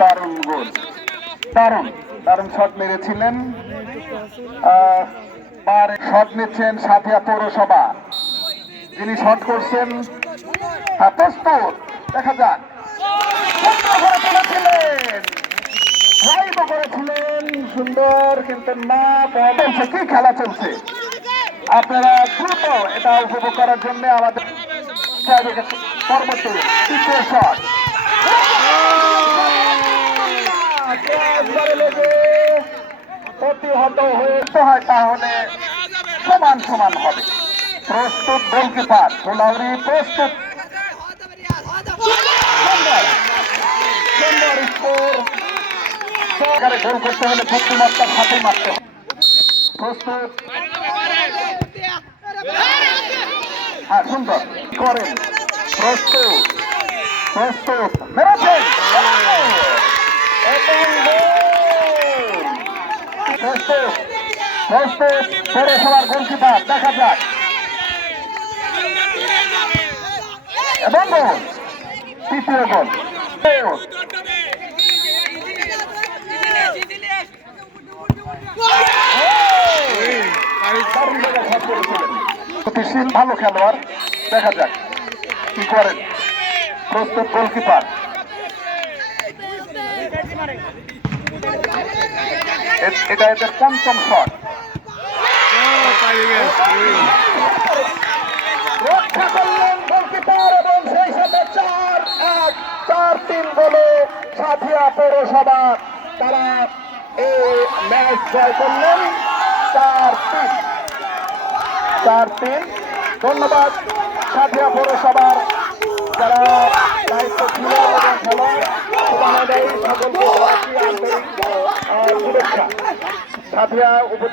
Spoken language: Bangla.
দারুণ গোল। দারুণ দারুণ শট মেরেছিলেন। আর শট নিচ্ছেন সাথিয়া পৌরসভা। যিনি শট করছেন প্রস্তুত। দেখা যাক। করেছিলেন। সুন্দর কিন্তু না চলছে। কি খেলা চলছে? আপনারা দ্রুত এটা উপভোগ করার জন্য আমাদের পর্বত তৃতীয় শট প্রতিহত হয়ে হয় তাহলে সমান সমান হবে। প্রস্তুত গোলকিপার সোলাউরি প্রস্তুত। গোল করতে হলে বুদ্ধিমত্তার সাথে মারতে প্রস্তুত। হ্যাঁ সুন্দর। করেন। প্রস্তুত। প্রস্তুত এবং গোল! প্রস্তুত প্রস্তুত পৌরসভার গোলকিপার দেখা ভালো খেলোয়াড় দেখা যাক কি করেন প্রস্তুত গোলকিপার এটা এদের পঞ্চম শট। চার এক, চার তিন গোলে সাথিয়া চার তিন। চার তিন। ধন্যবাদ সাথিয়া পৌরসভার যারা দায়িত্ব ছিল এবং খেলোয়াড়। सातव्या उप